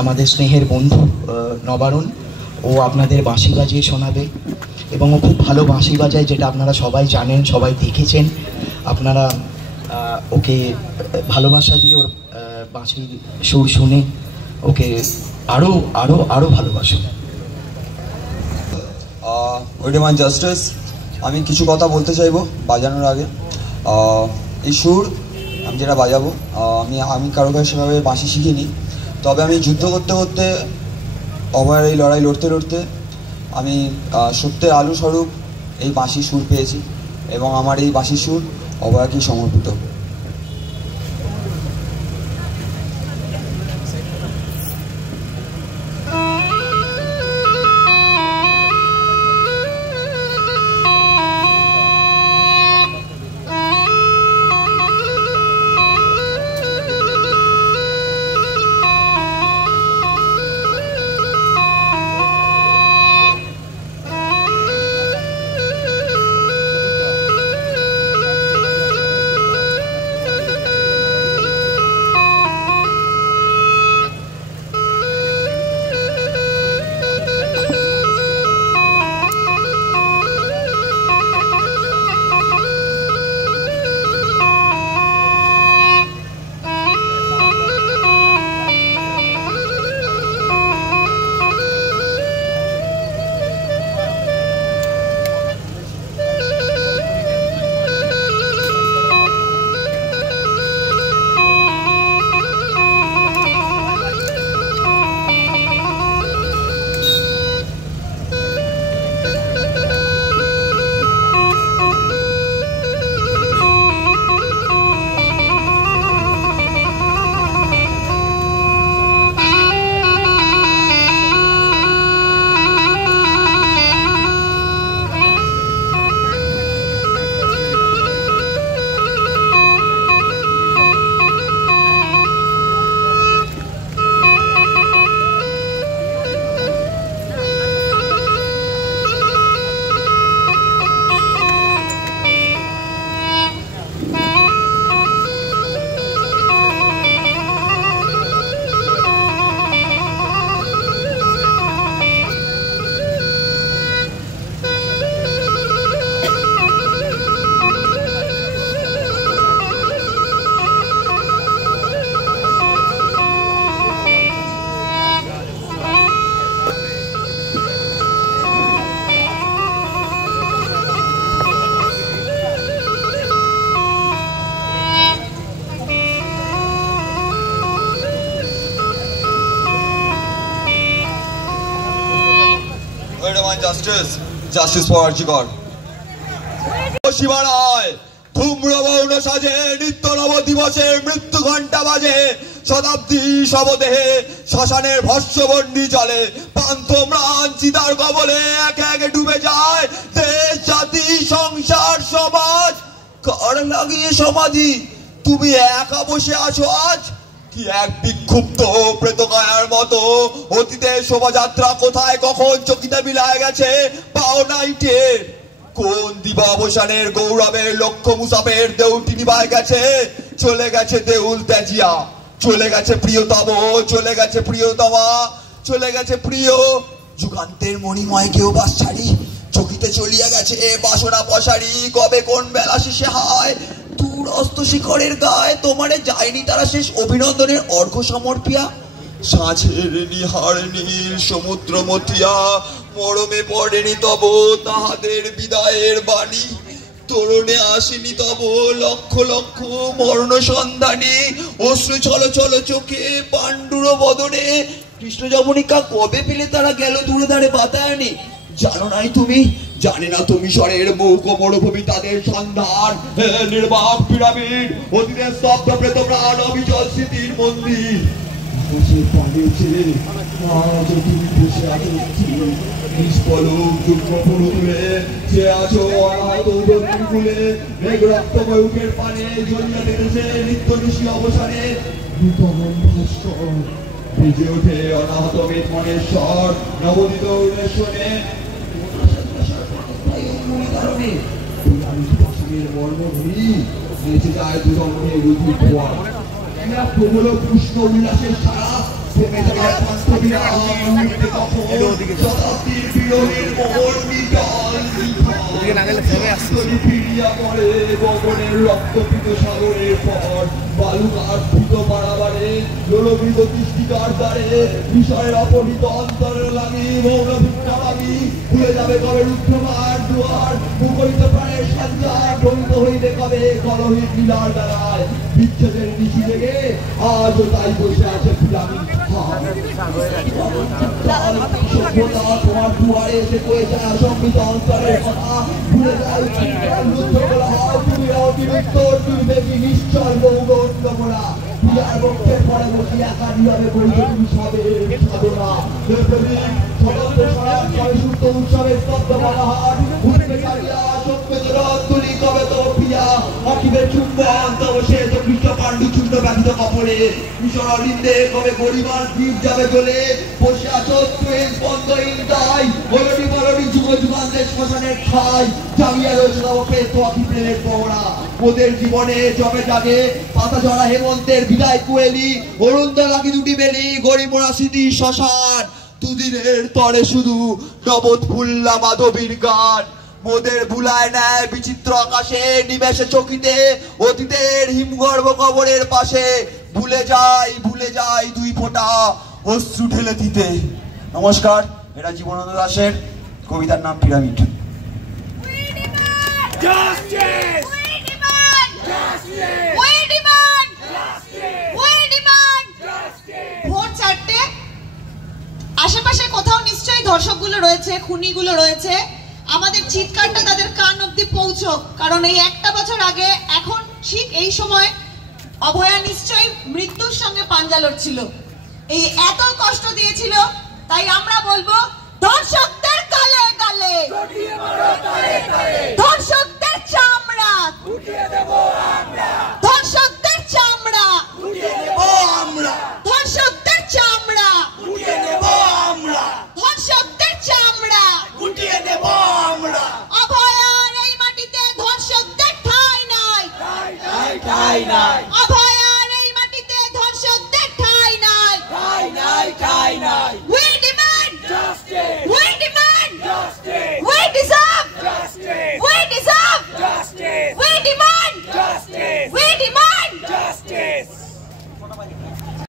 আমাদের স্নেহের বন্ধু নবারুণ, ও আপনাদের বাঁশি বাজিয়ে শোনাবে এবং ও খুব ভালো বাঁশি বাজায়, যেটা আপনারা সবাই জানেন, সবাই দেখেছেন। আপনারা ওকে ভালোবাসা দিয়ে ওর বাঁশির সুর শুনে ওকে আরও আরও আরও ভালোবাসুন। ওয়েডমান জাস্টিস, আমি কিছু কথা বলতে চাইবো বাজানোর আগে। এই সুর আমি যেটা বাজাবো, আমি কারো কাছে সেভাবে বাঁশি শিখিনি, তবে আমি যুদ্ধ করতে করতে অভয়ের এই লড়াই লড়তে লড়তে আমি সত্যের আলু স্বরূপ এই বাঁশির সুর পেয়েছি এবং আমার এই বাঁশির সুর অভয়কেই সমর্পিত। Justice for Archigod. শিবারায় ধূম্রবর্ণ সাজে নিত্য নব দিবসের মৃত্যু ঘণ্টা বাজে, শতাব্দী শবদেহে শ্মশানের ভস্মবন্ডি চলে, পান্থ ম্লান চিতার কবলে একে একে ডুবে যায় দেশ জাতি সংসার সমাজ। কার লাগিয়ে সমাধি তুমি একা বসে আছো আজ? কি এক বিক্ষুব্ধ প্রেতকায়ার মতো অতীতের শোভাযাত্রা কোথায় কখন চকিতে বিলায় গেছে পাও নাইটে। কোন দিবা অবসানের গৌরবের লক্ষ্য মুসাফের দেউলটি নিভায় গেছে, চলে গেছে দেউল তেজিয়া, চলে গেছে প্রিয়তম, চলে গেছে প্রিয়তমা, চলে গেছে প্রিয় যুগান্তের মণিময় কেউ বাস ছাড়ি, চকিতে চলিয়া গেছে বাসনা পশারি, কবে কোন বেলা শেষে হায় দূরস্থ শিখরের গায়ে তোমারে যায়নি তারা শেষ অভিনন্দনের অর্ঘ্য সমর্পিয়া। সাঁঝের নিহার নীল সমুদ্র মতিয়া, মরমে পড়েনি তব তাহাদের বিদায়ের বাণী, তরুণে আসেনি তব লক্ষ লক্ষ মরণ সন্ধানী, অশ্রু ছল ছল চোখে পাণ্ডুর বদনে, কৃষ্ণ যমনিকা কবে পেলে তারা গেল দূরে ধারে বাতায়নি। জানো নাই তুমি, জানে না তুমি স্বরের মুখ মরুভূমি তাদের সন্ধান, নির্বাক পিরামিড অতীতের স্তব্ধ প্রেত প্রাণ অবিচল স্মৃতির মন্দির। আকাশের পানে ছেড়ে আজ তুমি বসে আছো নিষ্পলক যুগ্ম ফুল তুলে, যে আছো অনাহত কুলে, মেঘ রক্তময় উঠের পানে জ্বলিয়া দেখেছে নিত্য নিশি অবসানে নূতন ভাস্কর ভিজে ওঠে অনাহত মেঘ মনের স্বর নবদিত উন্মেষণে। মর্মভূমি বেঁচে যায় দুজনের রুধির ধোয়া, প্রবল পুষ্প উল্লাসের সারা থেমে যায় শান্ত বিরাম মিটে কখন শতাব্দীর বিরোহীর মোহর নিটল ফিরিয়া পড়ে গগনের রক্তপিত সাগরের পর বালুকার ধৃত বাড়াবাড়ে লোলবিত দৃষ্টিকার দ্বারে বিষয়ের অপহৃত অন্তরের লাগি মৌন ভিক্ষা লাগি খুলে যাবে কবে রুদ্ধমার দুয়ার মুখরিত প্রাণের সঞ্চার ধ্বনিত হইবে কবে কলহির লীলার দ্বারায় বিচ্ছেদের নিশি জেগে আজও তাই বসে আছে ফুলামি সভ্যতা তোমার দুয়ারে এসে কয়ে যায় অসম্মিত অন্তরের কথা ভুলে যায় রুদ্ধ বলা হয় তুমি অতিরিক্ত তুমি কি নিশ্চল গৌগণ্ড করা বিয়ার বক্ষের পরে বসি একা নিয়মে করিতে তুমি সবের সাধনা স্বতন্ত্র সরার ছয় সূত্র উৎসবের স্তব্ধ বালাহাট উঠবে কালিয়া চোখে তুলি কবে তো প্রিয়া অখিবের চুম্বন তবে সে তো কৃষ্ণ পাণ্ডু চূর্ণ ব্যথিত কপড়ে মিশর অলিন্দে কবে গরিমার দ্বীপ যাবে চলে বসে আছো ট্রেন স্পন্দহীন তাই বলটি বলটি যুগ যুগান্তের শ্মশানের ঠাই জামিয়া রয়েছে তবে তো অখিপ্রেমের পহরা ওদের জীবনে জমে জাগে পাতা ঝরা হেমন্তের বিদায় কুয়েলি অরুন্ধ লাগি দুটি বেলি গরিমোড়া স্মৃতি শ্মশান দুদিনের তরে শুধু নবদ ফুল্লা মাধবীর গান মোদের ভুলায় নেয় বিচিত্র আকাশে নিমেষে চকিতে অতীতের হিমগর্ভ কবরের পাশে ভুলে যাই দুই ফোঁটা অশ্রু ঢেলে দিতে। নমস্কার, এটা জীবনানন্দ দাশের কবিতার নাম পিরামিড। আশেপাশে কোথাও নিশ্চয়ই দর্শকগুলো রয়েছে, খুনিগুলো রয়েছে, আমাদের চিৎকারটা তাদের কান অব্দি পৌঁছক, কারণ এই একটা বছর আগে এখন ঠিক এই সময় অভয়া নিশ্চয়ই মৃত্যুর সঙ্গে পাঞ্জা লড়ছিল, এই এত কষ্ট দিয়েছিল। তাই আমরা বলবো দর্শকদের গালে গালে, দর্শকদের চামড়া, দর্শকদের চামড়া, দর্শকদের চামড়া, ধর্ষকদের চামড়া গুটিয়ে দেব আমরা। অভয়ার এই মাটিতে ধর্ষকদের ঠাঁই নাই, ঠাঁই নাই।